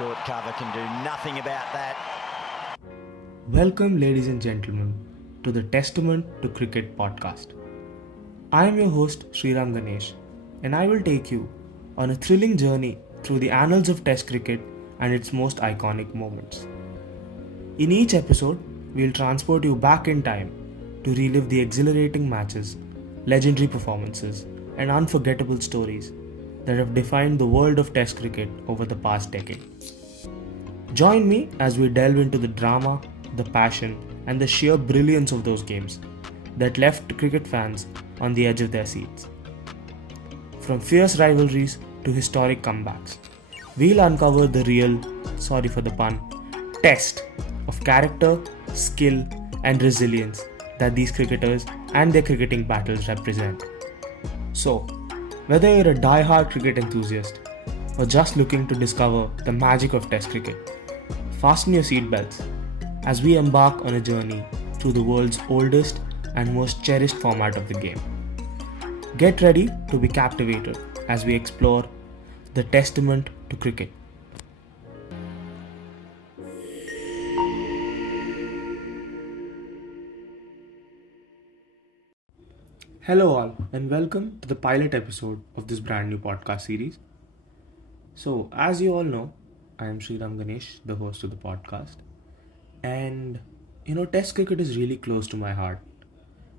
short cover can do nothing about that. Welcome, ladies and gentlemen, to the Testament to Cricket podcast. I am your host, Sriram Ganesh, and I will take you on a thrilling journey through the annals of Test cricket and its most iconic moments. In each episode, we will transport you back in time to relive the exhilarating matches, legendary performances, and unforgettable stories that have defined the world of Test cricket over the past decade. Join me as we delve into the drama, the passion, and the sheer brilliance of those games that left cricket fans on the edge of their seats. From fierce rivalries to historic comebacks, we'll uncover the real, sorry for the pun, test of character, skill, and resilience that these cricketers and their cricketing battles represent. So, whether you're a die-hard cricket enthusiast or just looking to discover the magic of Test cricket, fasten your seatbelts as we embark on a journey through the world's oldest and most cherished format of the game. Get ready to be captivated as we explore the testament to cricket. Hello, all, and welcome to the pilot episode of this brand new podcast series. So, as you all know, I am Sriram Ganesh, the host of the podcast. And Test cricket is really close to my heart.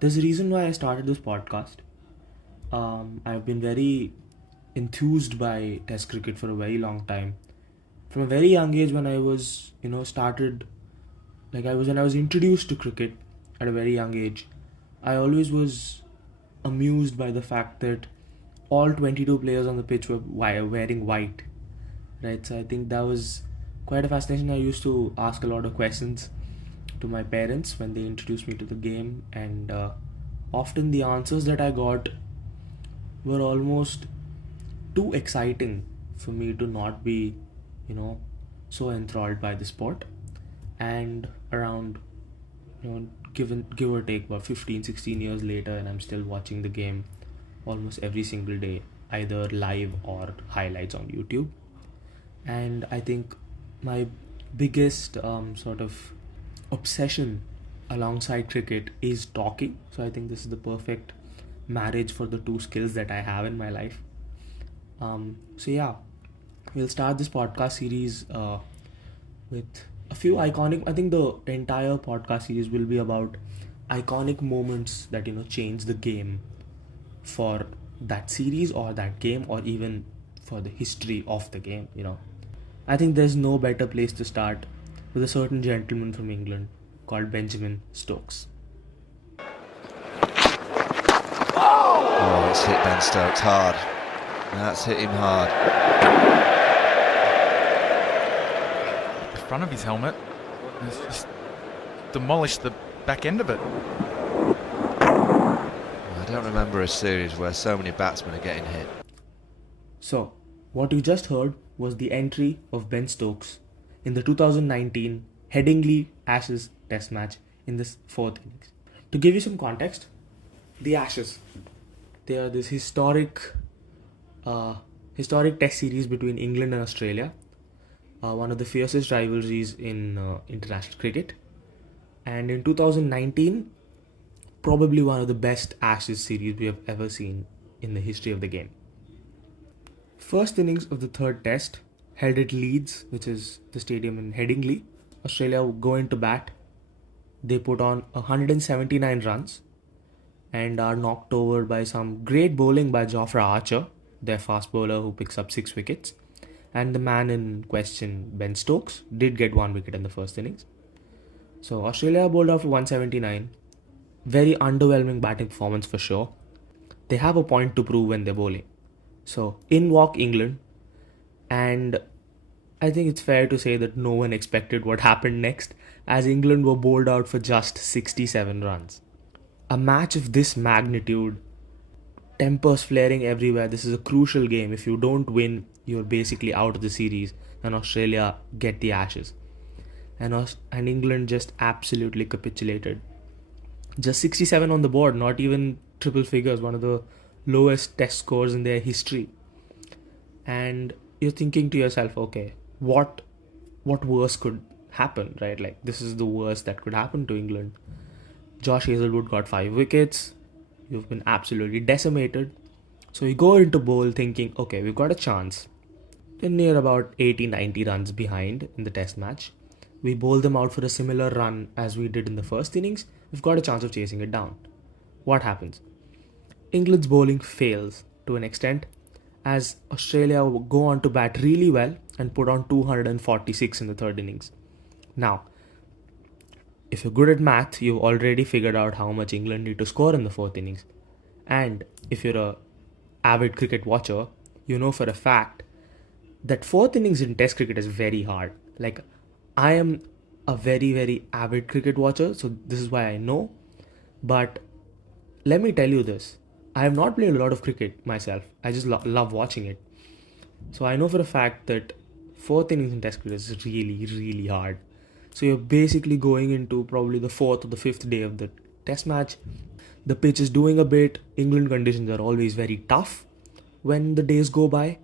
There's a reason why I started this podcast. I've been very enthused by Test cricket for a very long time. From a very young age, when I was, when I was introduced to cricket at a very young age, I always was amused by the fact that all 22 players on the pitch were wearing white, right? So I think that was quite a fascination. I used to ask a lot of questions to my parents when they introduced me to the game, and often the answers that I got were almost too exciting for me to not be, so enthralled by the sport. And around, give or take about 15-16 years later, and I'm still watching the game almost every single day, either live or highlights on YouTube. And I think my biggest sort of obsession alongside cricket is talking. So I think this is the perfect marriage for the two skills that I have in my life. We'll start this podcast series with a few iconic. I think the entire podcast series will be about iconic moments that change the game for that series or that game, or even for the history of the game. I think there's no better place to start with a certain gentleman from England called Benjamin Stokes. Oh, it's hit Ben Stokes hard. That's hit him hard. The front of his helmet has just demolished the back end of it. I don't remember a series where so many batsmen are getting hit. So, what you just heard was the entry of Ben Stokes in the 2019 Headingley Ashes Test match in this fourth innings. To give you some context, the Ashes, they are this historic Test series between England and Australia, one of the fiercest rivalries in international cricket. And in 2019, probably one of the best Ashes series we have ever seen in the history of the game. First innings of the third test, held at Leeds, which is the stadium in Headingley. Australia go into bat. They put on 179 runs and are knocked over by some great bowling by Jofra Archer, their fast bowler who picks up 6 wickets. And the man in question, Ben Stokes, did get 1 wicket in the first innings. So Australia bowled out for 179. Very underwhelming batting performance for sure. They have a point to prove when they're bowling. So in walk England, and I think it's fair to say that no one expected what happened next, as England were bowled out for just 67 runs. A match of this magnitude, tempers flaring everywhere. This is a crucial game. If you don't win, you're basically out of the series, and Australia get the Ashes. And England just absolutely capitulated. Just 67 on the board, not even triple figures, one of the lowest test scores in their history. And you're thinking to yourself, okay, what worse could happen, right? Like, this is the worst that could happen to England. Josh Hazelwood got 5 wickets. You've been absolutely decimated. So you go into bowl thinking, okay, we've got a chance. They're near about 80, 90 runs behind in the test match. We bowl them out for a similar run as we did in the first innings. We've got a chance of chasing it down. What happens? England's bowling fails to an extent as Australia go on to bat really well and put on 246 in the third innings. Now, if you're good at math, you've already figured out how much England need to score in the fourth innings. And if you're a avid cricket watcher, you know for a fact that fourth innings in test cricket is very hard. Like, I am a very, very avid cricket watcher, so this is why I know. But let me tell you this. I have not played a lot of cricket myself. I just love watching it. So I know for a fact that fourth innings in test cricket is really, really hard. So you're basically going into probably the fourth or the fifth day of the test match. The pitch is doing a bit. England conditions are always very tough when the days go by.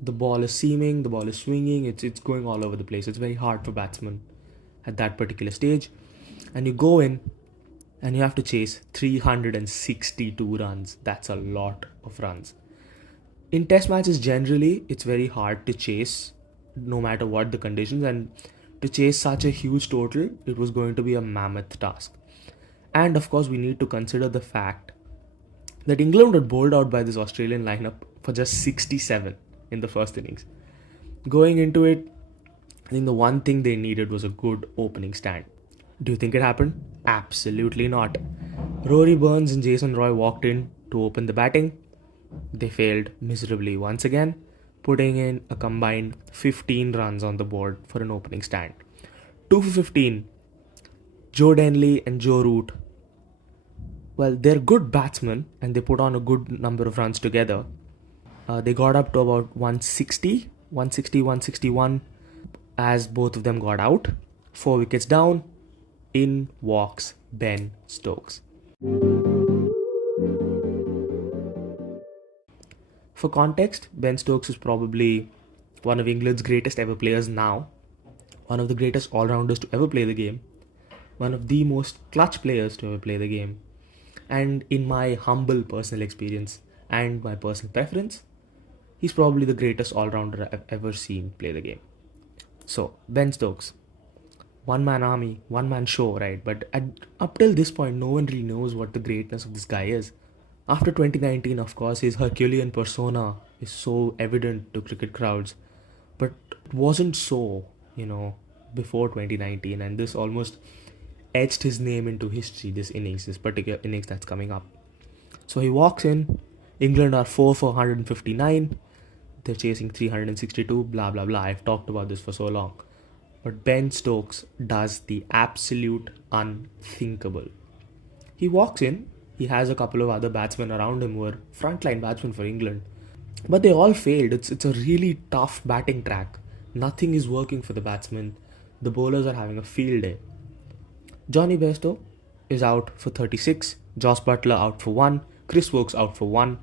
The ball is seaming, the ball is swinging, it's going all over the place. It's very hard for batsmen at that particular stage. And you go in and you have to chase 362 runs. That's a lot of runs. In test matches, generally, it's very hard to chase no matter what the conditions. And to chase such a huge total, it was going to be a mammoth task. And of course, we need to consider the fact that England were bowled out by this Australian lineup for just 67 in the first innings. Going into it, I think the one thing they needed was a good opening stand. Do you think it happened? Absolutely not. Rory Burns and Jason Roy walked in to open the batting. They failed miserably once again, putting in a combined 15 runs on the board for an opening stand. 2 for 15. Joe Denley and Joe Root, well, they're good batsmen and they put on a good number of runs together. They got up to about 160, 161 as both of them got out. 4 wickets down. In walks Ben Stokes. For context, Ben Stokes is probably one of England's greatest ever players now, one of the greatest all-rounders to ever play the game, one of the most clutch players to ever play the game, and in my humble personal experience and my personal preference, he's probably the greatest all-rounder I've ever seen play the game. So, Ben Stokes, one-man army, one-man show, right? But up till this point, no one really knows what the greatness of this guy is. After 2019, of course, his Herculean persona is so evident to cricket crowds. But it wasn't so, before 2019. And this almost etched his name into history, this particular innings that's coming up. So he walks in. England are 4 for 159. They're chasing 362, blah, blah, blah. I've talked about this for so long. But Ben Stokes does the absolute unthinkable. He walks in. He has a couple of other batsmen around him who are frontline batsmen for England. But they all failed. It's a really tough batting track. Nothing is working for the batsmen. The bowlers are having a field day. Johnny Bairstow is out for 36. Joss Butler out for 1. Chris Woakes out for 1.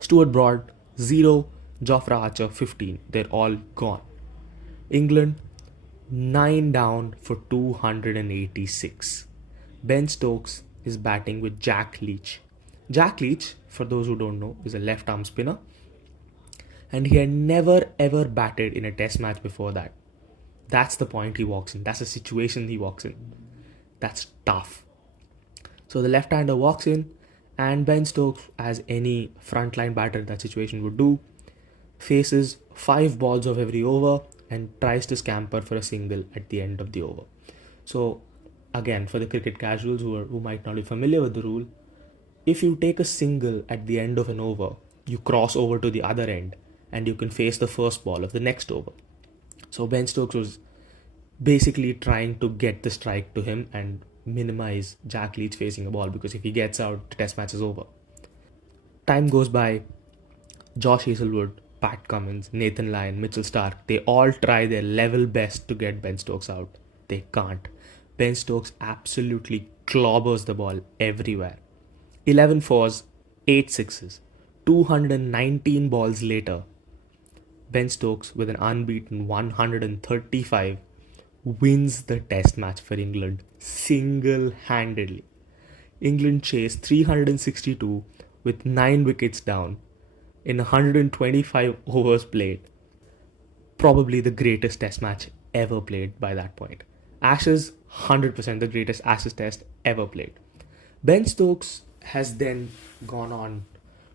Stuart Broad 0. Jofra Archer 15. They're all gone. England 9 down for 286. Ben Stokes is batting with Jack Leach. Jack Leach, for those who don't know, is a left-arm spinner. And he had never ever batted in a test match before that. That's the point he walks in. That's the situation he walks in. That's tough. So the left-hander walks in, and Ben Stokes, as any frontline batter in that situation would do, faces 5 balls of every over and tries to scamper for a single at the end of the over. So again, for the cricket casuals who might not be familiar with the rule, if you take a single at the end of an over, you cross over to the other end and you can face the first ball of the next over. So Ben Stokes was basically trying to get the strike to him and minimize Jack Leach facing a ball, because if he gets out, the test match is over. Time goes by. Josh Hazelwood, Pat Cummins, Nathan Lyon, Mitchell Starc, they all try their level best to get Ben Stokes out. They can't. Ben Stokes absolutely clobbers the ball everywhere. 11 fours, 8 sixes. 219 balls later, Ben Stokes, with an unbeaten 135, wins the test match for England single-handedly. England chased 362 with 9 wickets down in 125 overs played. Probably the greatest test match ever played by that point. Ashes, 100% the greatest Ashes test ever played. Ben Stokes has then gone on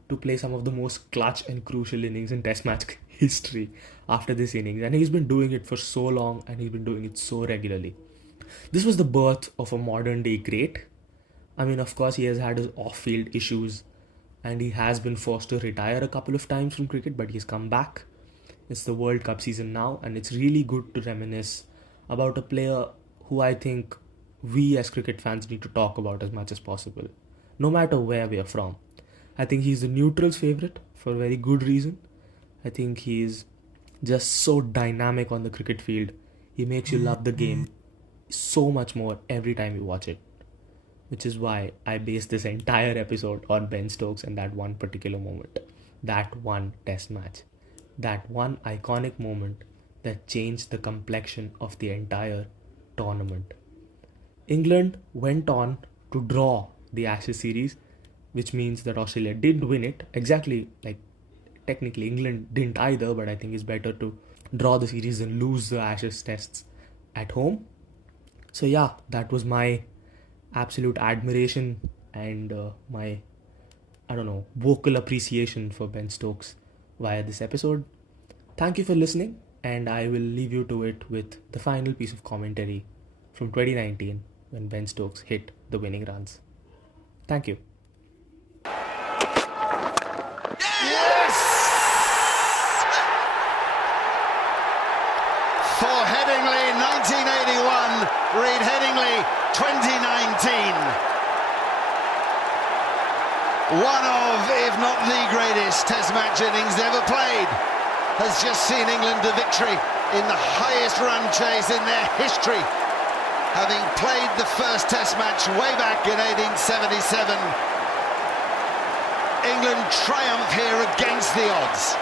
to play some of the most clutch and crucial innings in test match history after this innings, and he's been doing it for so long and he's been doing it so regularly. This was the birth of a modern day great. I mean, of course, he has had his off-field issues and he has been forced to retire a couple of times from cricket, but he's come back. It's the World Cup season now, and it's really good to reminisce about a player who I think we as cricket fans need to talk about as much as possible, no matter where we are from. I think he's the neutral's favourite for a very good reason. I think he's just so dynamic on the cricket field. He makes you love the game so much more every time you watch it, which is why I based this entire episode on Ben Stokes and that one particular moment, that one test match, that one iconic moment that changed the complexion of the entire tournament. England went on to draw the Ashes series, which means that Australia didn't win it. Exactly, like technically England didn't either, but I think it's better to draw the series than lose the Ashes tests at home. So yeah, that was my absolute admiration and my, vocal appreciation for Ben Stokes via this episode. Thank you for listening, and I will leave you to it with the final piece of commentary from 2019 when Ben Stokes hit the winning runs. Thank you. Yes! For Headingley 1981, read Headingley 2019. One of, if not the greatest test match innings ever played, has just seen England to victory in the highest run chase in their history, having played the first test match way back in 1877. England triumph here against the odds.